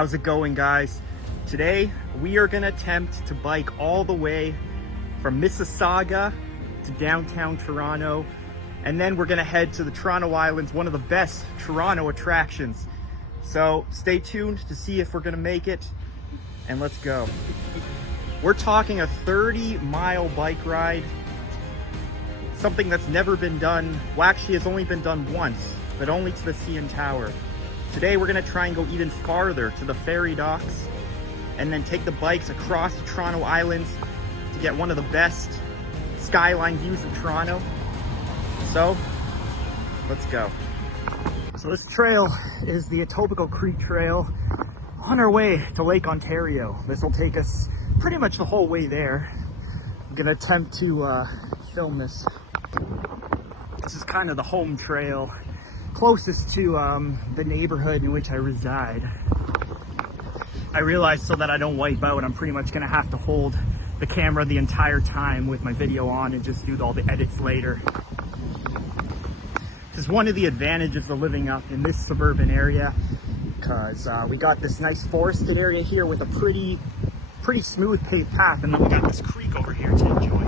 How's it going, guys? Today we are gonna attempt to bike all the way from Mississauga to downtown Toronto, and then we're gonna head to the Toronto Islands, one of the best Toronto attractions. So stay tuned to see if we're gonna make it, and let's go. We're talking a 30-mile bike ride, something that's never been done. Well, actually has only been done once, but only to the CN Tower. Today we're gonna try and go even farther to the ferry docks, and then take the bikes across the Toronto Islands to get one of the best skyline views of Toronto. So let's go. So this trail is the Etobicoke Creek Trail on our way to Lake Ontario. This will take us pretty much the whole way there. I'm gonna attempt to film this. This is kind of the home trail closest to the neighborhood in which I reside. I realized so that I don't wipe out, I'm pretty much gonna have to hold the camera the entire time with my video on and just do all the edits later. This is one of the advantages of living up in this suburban area, because we got this nice forested area here with a pretty smooth paved path, and then we got this creek over here to enjoy.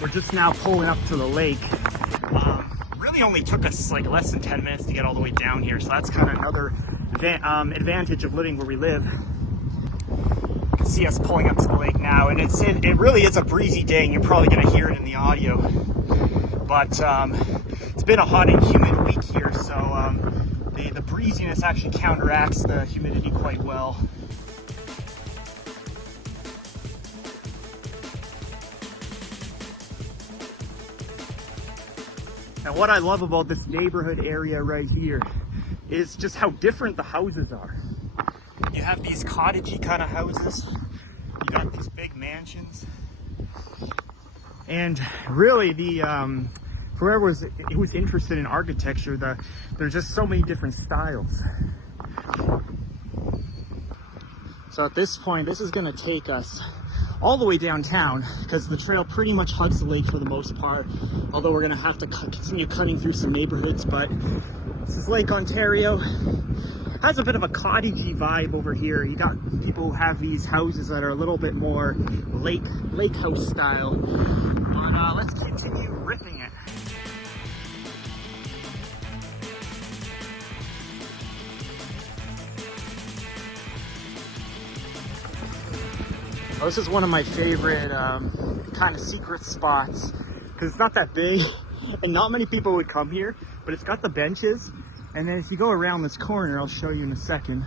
We're just now pulling up to the lake. Really only took us like less than 10 minutes to get all the way down here, so that's kind of another advantage of living where we live. You can see us pulling up to the lake now, and it really is a breezy day, and you're probably going to hear it in the audio. But it's been a hot and humid week here, so the breeziness actually counteracts the humidity quite well. And what I love about this neighborhood area right here is just how different the houses are. You have these cottagey kind of houses, you got these big mansions, and really whoever was interested in architecture, there's just so many different styles. So at this point, this is going to take us all the way downtown, because the trail pretty much hugs the lake for the most part, although we're going to have to continue cutting through some neighborhoods. But this is Lake Ontario. Has a bit of a cottagey vibe over here. You got people who have these houses that are a little bit more lake house style. But let's continue ripping it. This is one of my favorite kind of secret spots, because it's not that big and not many people would come here, but it's got the benches, and then if you go around this corner, I'll show you in a second,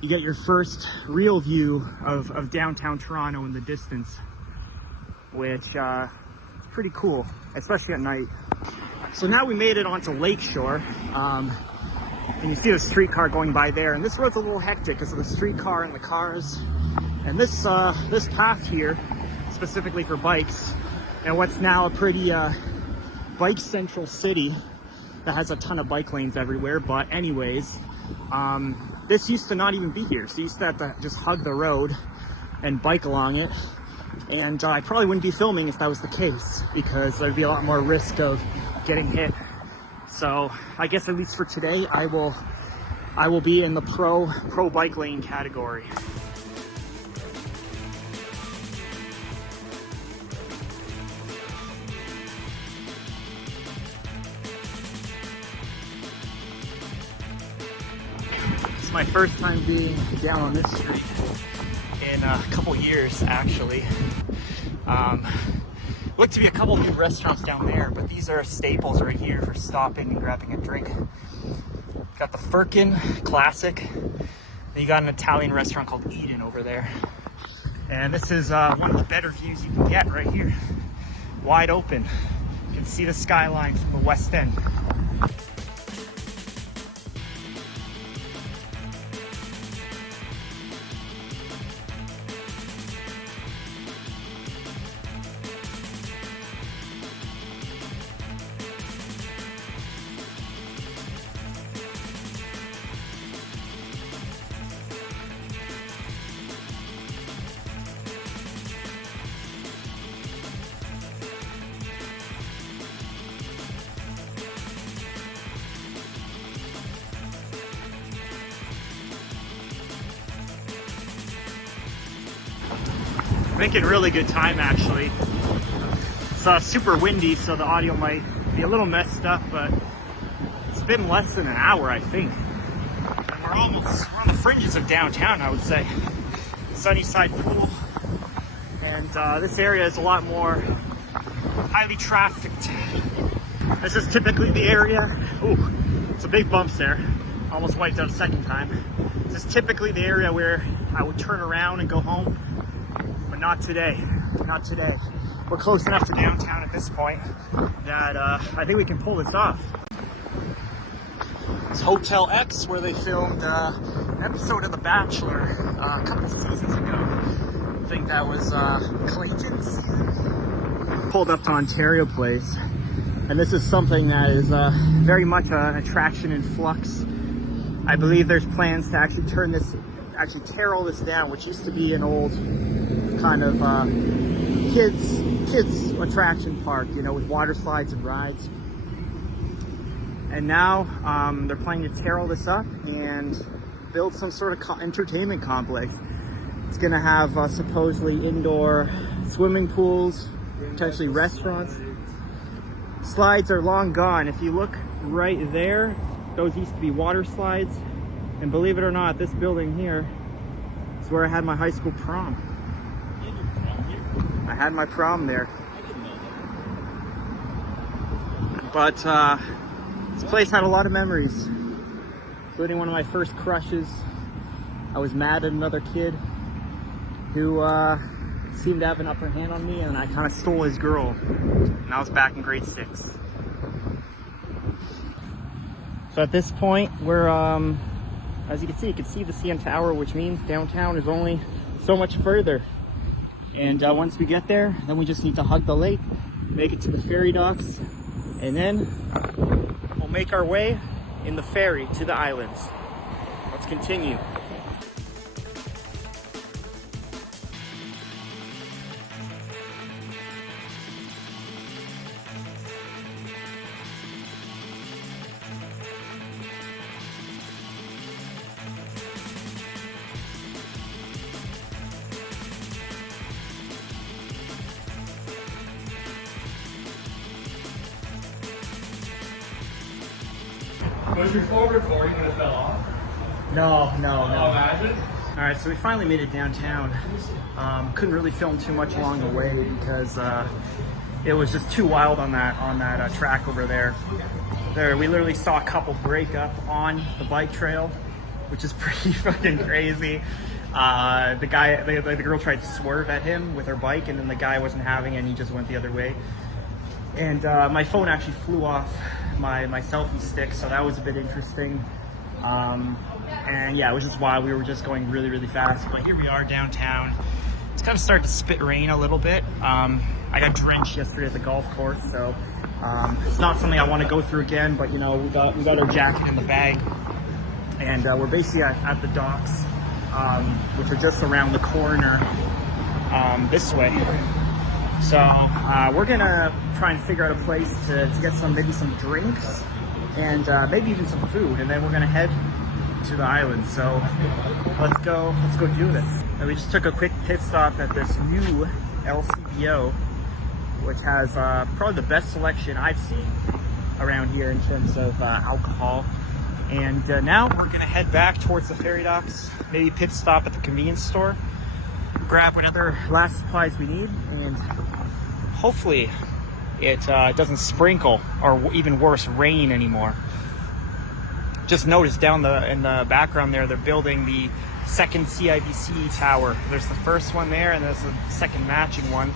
you get your first real view of downtown Toronto in the distance, which is pretty cool, especially at night. So now we made it onto Lakeshore, and you see the streetcar going by there, and this road's a little hectic because of the streetcar and the cars. And this path here, specifically for bikes, and what's now a pretty bike central city that has a ton of bike lanes everywhere. But anyways, this used to not even be here, so you used to have to just hug the road and bike along it. And I probably wouldn't be filming if that was the case, because there'd be a lot more risk of getting hit. So I guess at least for today, I will be in the pro bike lane category. It's my first time being down on this street in a couple years, actually. Looked to be a couple new restaurants down there, but these are staples right here for stopping and grabbing a drink. Got the Firkin Classic. Then you got an Italian restaurant called Eden over there. And this is one of the better views you can get right here. Wide open. You can see the skyline from the West End. Making really good time actually. It's super windy, so the audio might be a little messed up, but it's been less than an hour, I think. And we're on the fringes of downtown, I would say. Sunnyside Pool. And this area is a lot more highly trafficked. This is typically the area. Ooh, some big bumps there. Almost wiped out a second time. This is typically the area where I would turn around and go home, but not today. Not today. We're close enough to downtown at this point that I think we can pull this off. It's Hotel X, where they filmed an episode of The Bachelor a couple seasons ago. I think that was Clayton's. Pulled up to Ontario Place, and this is something that is very much an attraction in flux. I believe there's plans to actually tear all this down, which used to be an old kind of kids attraction park, you know, with water slides and rides. And now they're planning to tear all this up and build some sort of entertainment complex. It's gonna have supposedly indoor swimming pools, potentially restaurants. Slides are long gone. If you look right there, those used to be water slides. And believe it or not, this building here is where I had my high school prom. I had my prom there. But this place had a lot of memories, including one of my first crushes. I was mad at another kid who seemed to have an upper hand on me, and I kind of stole his girl. And I was back in grade 6. So at this point, we're, as you can see the CN Tower, which means downtown is only so much further. And once we get there, then we just need to hug the lake, make it to the ferry docks, and then we'll make our way in the ferry to the islands. Let's continue. Was your phone recording when it fell off? No. Imagine. All right, so we finally made it downtown. Couldn't really film too much along the way because it was just too wild on that track over there. We literally saw a couple break up on the bike trail, which is pretty fucking crazy. The girl tried to swerve at him with her bike, and then the guy wasn't having it, and he just went the other way. And my phone actually flew off my selfie stick, so that was a bit interesting. And yeah, it was just wild. We were just going really, really fast. But here we are downtown. It's kind of starting to spit rain a little bit. I got drenched yesterday at the golf course, so it's not something I want to go through again. But you know, we got our jacket in the bag, and we're basically at the docks, which are just around the corner this way. So we're gonna try and figure out a place to get maybe some drinks and maybe even some food, and then we're gonna head to the island. So let's go do this. And we just took a quick pit stop at this new LCBO, which has probably the best selection I've seen around here in terms of alcohol. And now we're gonna head back towards the ferry docks, maybe pit stop at the convenience store, grab whatever last supplies we need, and hopefully it doesn't sprinkle or even worse, rain anymore. Just noticed down in the background there, they're building the second CIBC tower. There's the first one there, and there's the second matching one.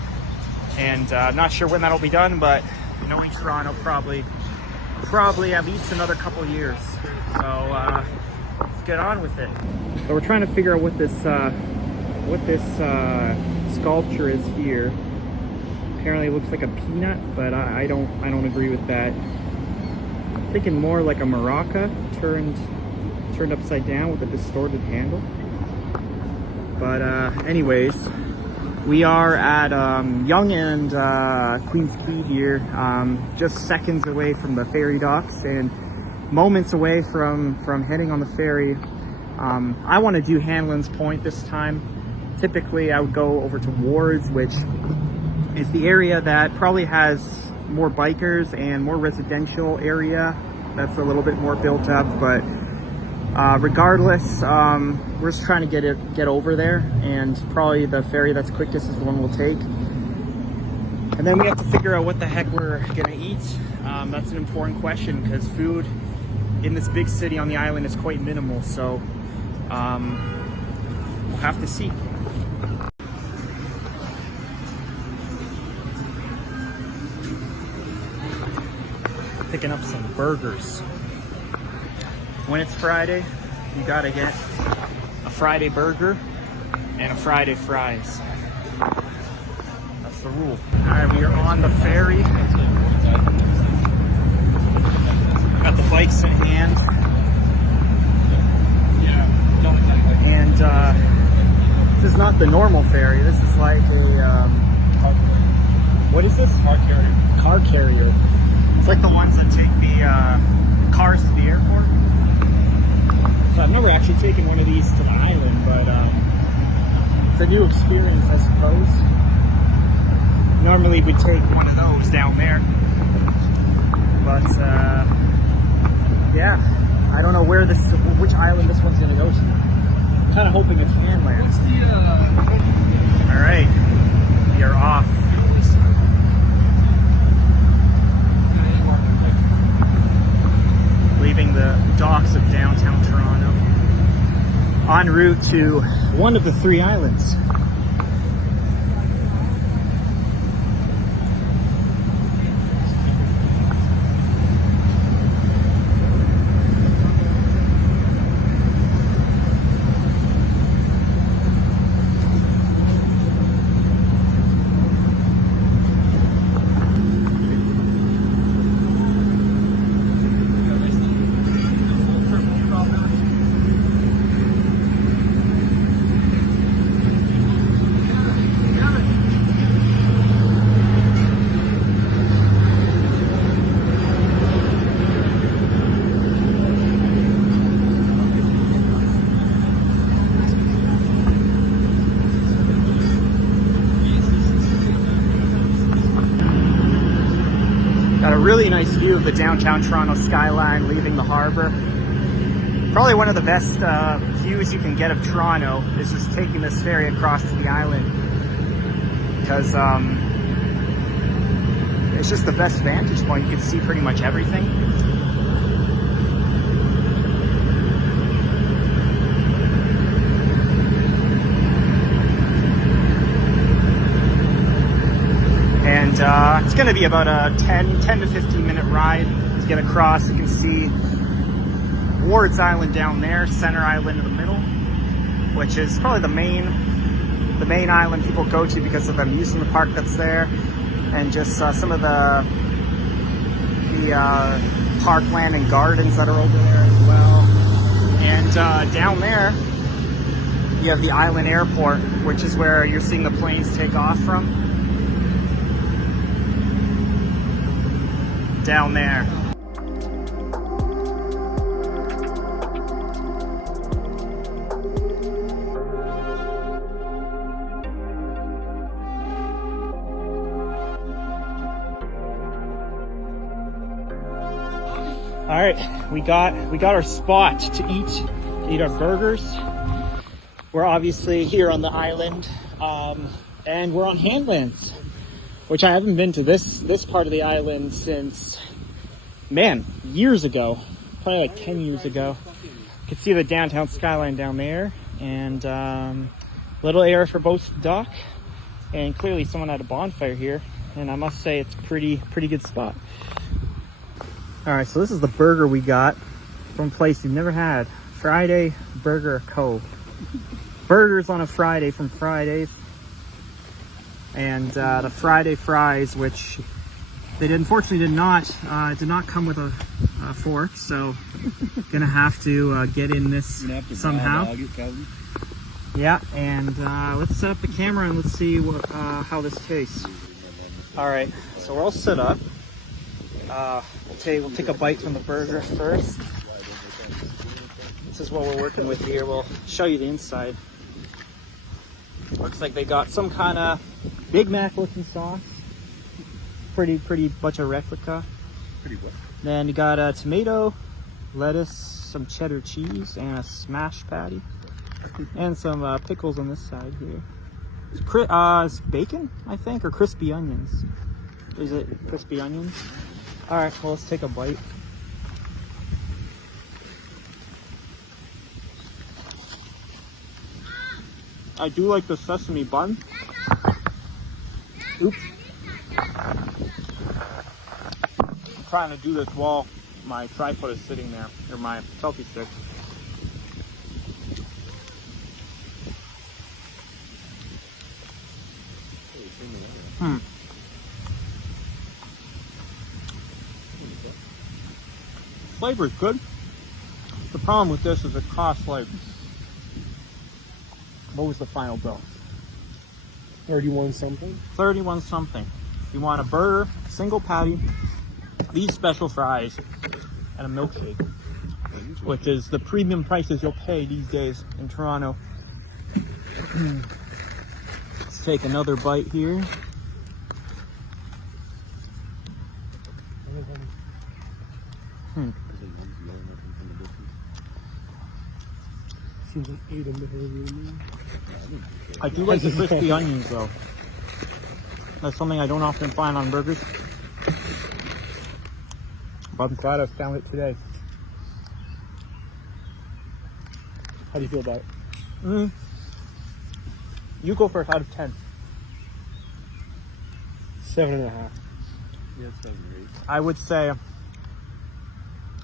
And not sure when that'll be done, but knowing Toronto, probably at least another couple years. So let's get on with it. So we're trying to figure out what this sculpture is here. Apparently it looks like a peanut, but I don't agree with that. I'm thinking more like a maraca turned upside down with a distorted handle. But anyways, we are at Yonge and Queens Quay here, just seconds away from the ferry docks and moments away from heading on the ferry. I want to do Hanlon's Point this time. typically I would go over to Wards, which is the area that probably has more bikers and more residential area that's a little bit more built up. But regardless, we're just trying to get over there, and probably the ferry that's quickest is the one we'll take. And then we have to figure out what the heck we're gonna eat. That's an important question, because food in this big city on the island is quite minimal, so we'll have to see. Picking up some burgers. When it's Friday, you gotta get a Friday burger and a Friday fries. That's the rule. All right, we are on the ferry. Got the bikes in hand. And this is not the normal ferry. This is like a, what is this? Car carrier. Car carrier. It's like the ones that take the cars to the airport. So I've never actually taken one of these to the island, but it's a new experience, I suppose. Normally we'd take one of those down there, but yeah, I don't know which island this one's gonna go to. I'm kind of hoping it's Hanland. All right, we are off. Leaving the docks of downtown Toronto, en route to one of the 3 islands. Really nice view of the downtown Toronto skyline leaving the harbor. Probably one of the best views you can get of Toronto is just taking this ferry across to the island, because it's just the best vantage point. You can see pretty much everything. And it's going to be about a 10 to 15 minute ride to get across. You can see Wards Island down there, Center Island in the middle, which is probably the main island people go to because of the amusement park that's there, and just some of the parkland and gardens that are over there as well. And down there you have the island airport, which is where you're seeing the planes take off from. Down there. All right, we got our spot to eat our burgers. We're obviously here on the island, and we're on Hanlands, which I haven't been to this part of the island since, man, years ago, probably like 10 years ago. You can see the downtown skyline down there, and little area for boats to dock, and clearly someone had a bonfire here, and I must say it's a pretty good spot. All right, so this is the burger we got from a place you've never had, Friday Burger Co. Burgers on a Friday from Fridays. And the Friday fries, which they unfortunately did not come with a fork, so gonna have to get in this somehow. Yeah, and let's set up the camera and let's see how this tastes. All right, so we're all set up. We'll take a bite from the burger first. This is what we're working with here. We'll show you the inside. Looks like they got some kind of Big Mac looking sauce. Pretty much a replica. Pretty what? Then you got a tomato, lettuce, some cheddar cheese, and a smash patty. And some pickles on this side here. It's bacon, I think, or crispy onions. Is it crispy onions? Alright, well, let's take a bite. I do like the sesame bun. Oops. I'm trying to do this while my tripod is sitting there, or my selfie stick. Flavor is good. The problem with this is it costs like, what was the final bill? 31 something? 31 something. If you want a burger, single patty, these special fries, and a milkshake, which is the premium prices you'll pay these days in Toronto. Let's take another bite here. Seems like 8 in the room. I do like the crispy onions though. That's something I don't often find on burgers. But I'm glad I found it today. How do you feel about it? You go first out of 10. 7.5. Yeah, 7 or 8. I would say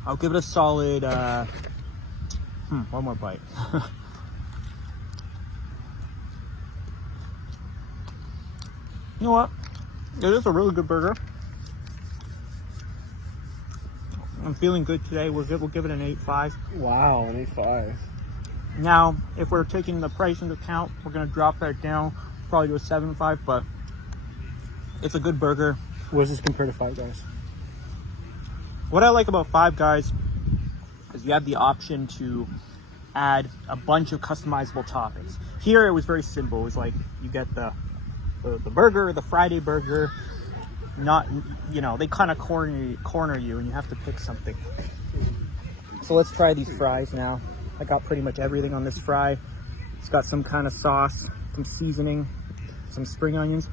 I'll give it a solid one more bite. You know what? It is a really good burger. I'm feeling good today. We'll give it an 8.5. Wow, an 8.5. Now, if we're taking the price into account, we're going to drop that down probably to a 7.5, but it's a good burger. What does this compare to Five Guys? What I like about Five Guys is you have the option to add a bunch of customizable toppings. Here it was very simple. It was like you get the burger, the Friday burger, not, you know, they kind of corner you and you have to pick something. So let's try these fries now. I got pretty much everything on this fry. It's got some kind of sauce, some seasoning, some spring onions.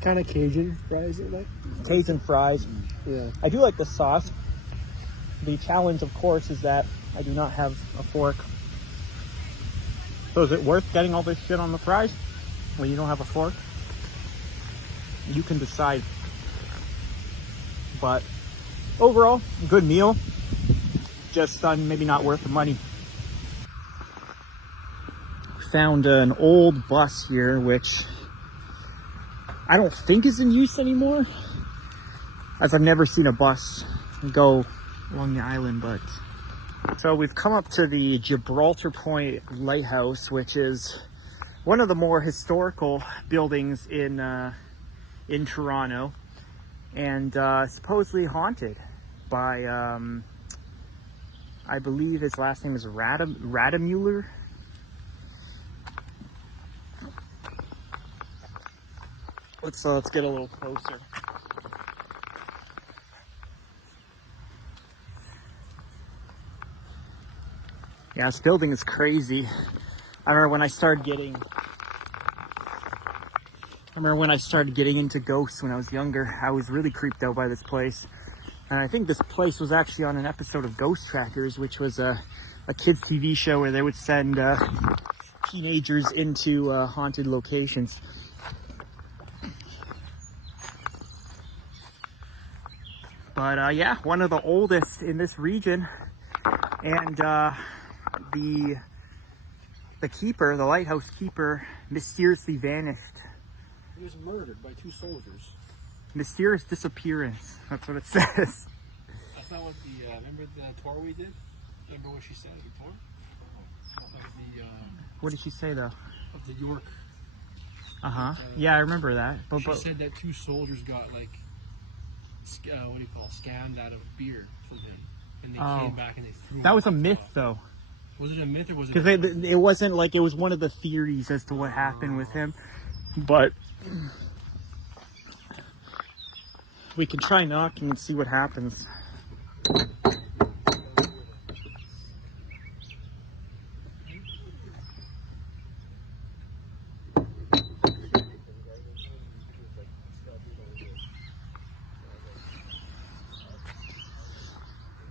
Kind of Cajun fries, like? Cajun fries. Yeah. I do like the sauce. The challenge, of course, is that I do not have a fork. So is it worth getting all this shit on the fries when you don't have a fork? You can decide. But overall, good meal. Just maybe not worth the money. Found an old bus here, which I don't think is in use anymore, as I've never seen a bus go along the island. But so we've come up to the Gibraltar Point Lighthouse, which is one of the more historical buildings in Toronto, and supposedly haunted by I believe his last name is Radamuller. Let's get a little closer. Yeah, this building is crazy. I remember when I started getting into ghosts when I was younger. I was really creeped out by this place. And I think this place was actually on an episode of Ghost Trackers, which was a kids TV show where they would send teenagers into haunted locations. But yeah, one of the oldest in this region, and the keeper, the lighthouse keeper, mysteriously vanished. He was murdered by 2 soldiers. Mysterious disappearance. That's what it says. That's not what the remember the tour we did? Remember what she said at the tour? Of the What did she say though? of the York. Yeah, I remember that. But She said that 2 soldiers got like scammed out of beer from him, and they came back and they threw. That him was a off the myth top. though. Was it a myth or was it? Because it wasn't like, it was one of the theories as to what happened with him. But we can try knocking and see what happens.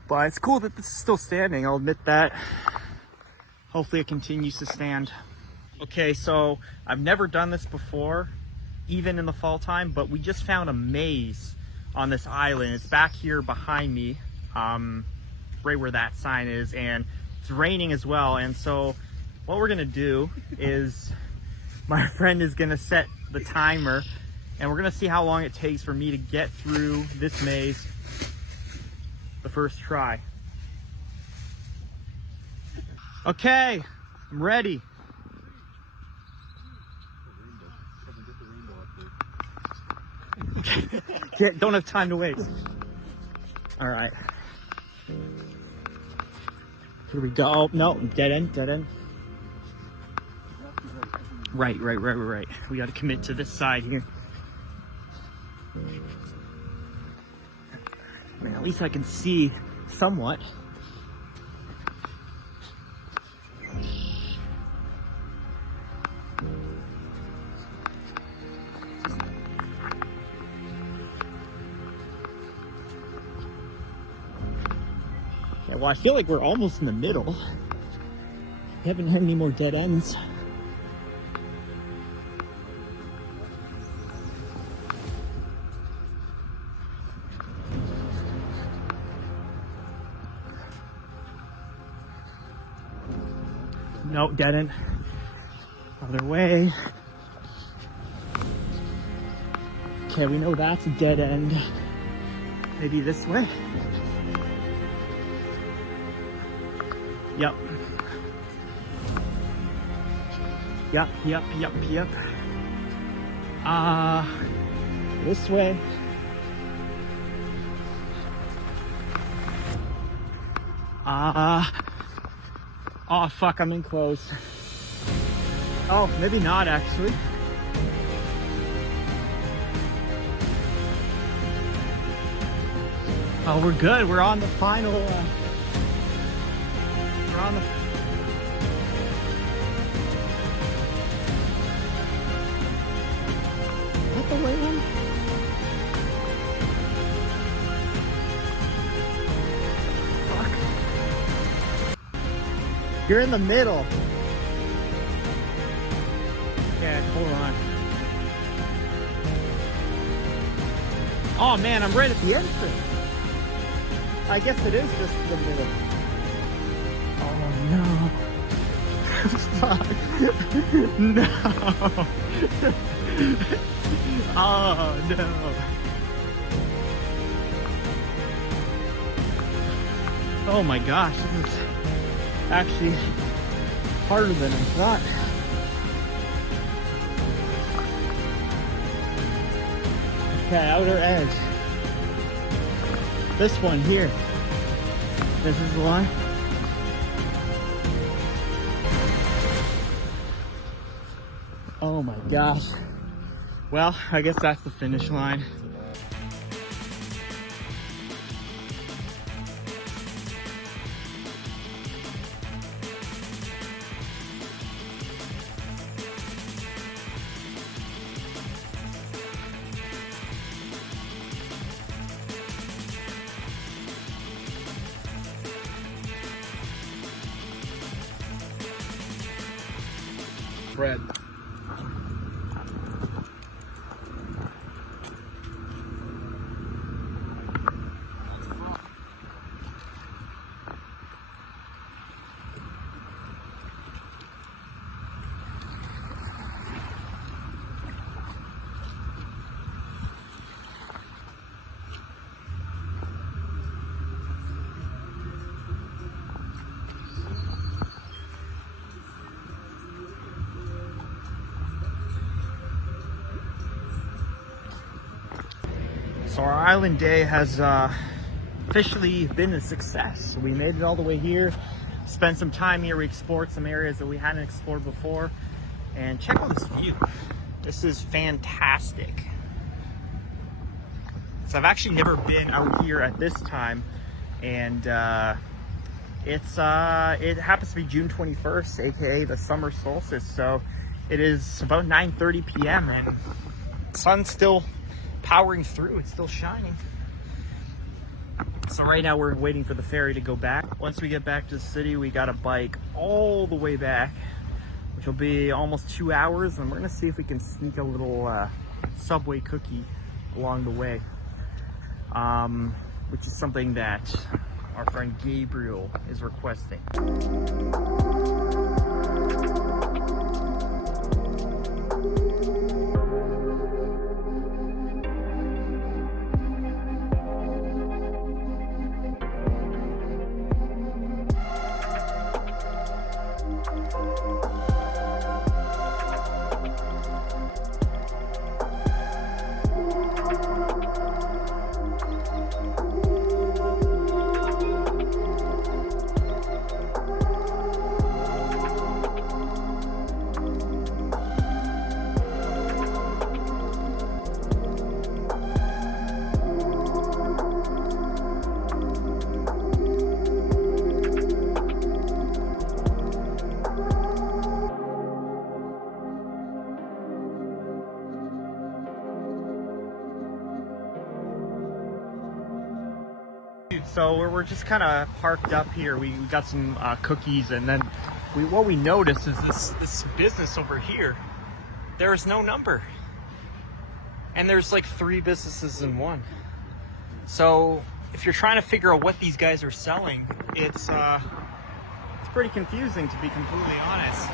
But it's cool that this is still standing, I'll admit that. Hopefully it continues to stand. Okay, so I've never done this before, even in the fall time, but we just found a maze on this island. It's back here behind me, right where that sign is, and it's raining as well. And so what we're gonna do is, my friend is gonna set the timer, and we're gonna see how long it takes for me to get through this maze the first try. Okay, I'm ready. Don't have time to waste. All right. Here we go. Oh, no, dead end, dead end. Right. We got to commit to this side here. Man, at least I can see somewhat. Yeah, well, I feel like we're almost in the middle. We haven't had any more dead ends. No, dead end. Other way. Okay, we know that's a dead end. Maybe this way? Yep. Yep. This way. Oh fuck, I'm in close. Oh, maybe not actually. Oh, we're good. We're on the final, we're on the... Is that the right one? You're in the middle. Okay, hold on. Oh man, I'm right at the entrance. I guess it is just the middle. Oh no. Fuck. No. Oh no. Oh my gosh, this is actually harder than I thought. Okay, outer edge. This one here. This is the line. Oh my gosh. Well, I guess that's the finish line. Bread. So our island day has officially been a success. We made it all the way here, spent some time here. We explored some areas that we hadn't explored before. And check out this view. This is fantastic. So I've actually never been out here at this time, and it happens to be June 21st, aka the summer solstice. So it is about 9:30 p.m. and the sun's still powering through. It's still shining. So right now we're waiting for the ferry to go back. Once we get back to the city, we got to bike all the way back, which will be almost 2 hours, and we're gonna see if we can sneak a little Subway cookie along the way, which is something that our friend Gabriel is requesting. So we're just kind of parked up here. We got some cookies, and then what we noticed is this business over here, there is no number. And there's like 3 businesses in one. So if you're trying to figure out what these guys are selling, it's pretty confusing, to be completely honest.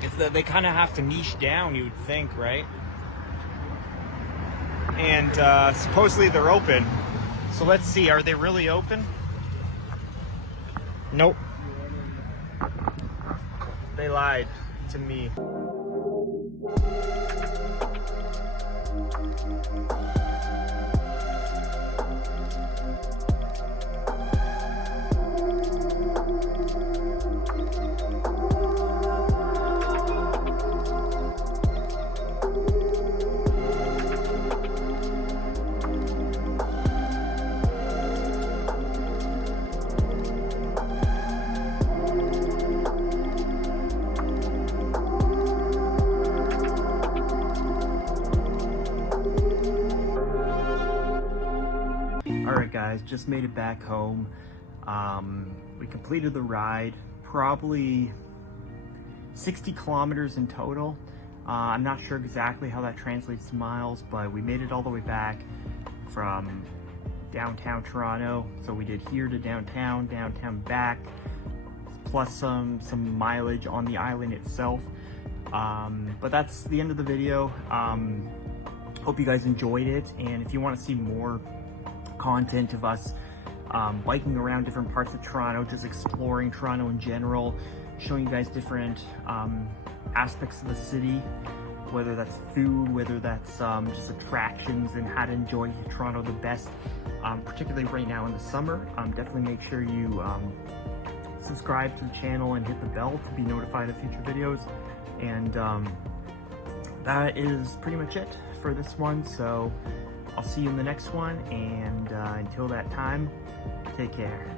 It's that they kind of have to niche down, you would think, right? And supposedly they're open. So let's see, are they really open? Nope. They lied to me. Alright guys, just made it back home. We completed the ride, probably 60 kilometers in total. I'm not sure exactly how that translates to miles, but we made it all the way back from downtown Toronto. So we did here to downtown, downtown back, plus some mileage on the island itself. But that's the end of the video. Hope you guys enjoyed it, and if you want to see more content of us biking around different parts of Toronto, just exploring Toronto in general, showing you guys different aspects of the city, whether that's food, whether that's just attractions and how to enjoy Toronto the best, particularly right now in the summer. Definitely make sure you subscribe to the channel and hit the bell to be notified of future videos. And that is pretty much it for this one. So I'll see you in the next one, and until that time, take care.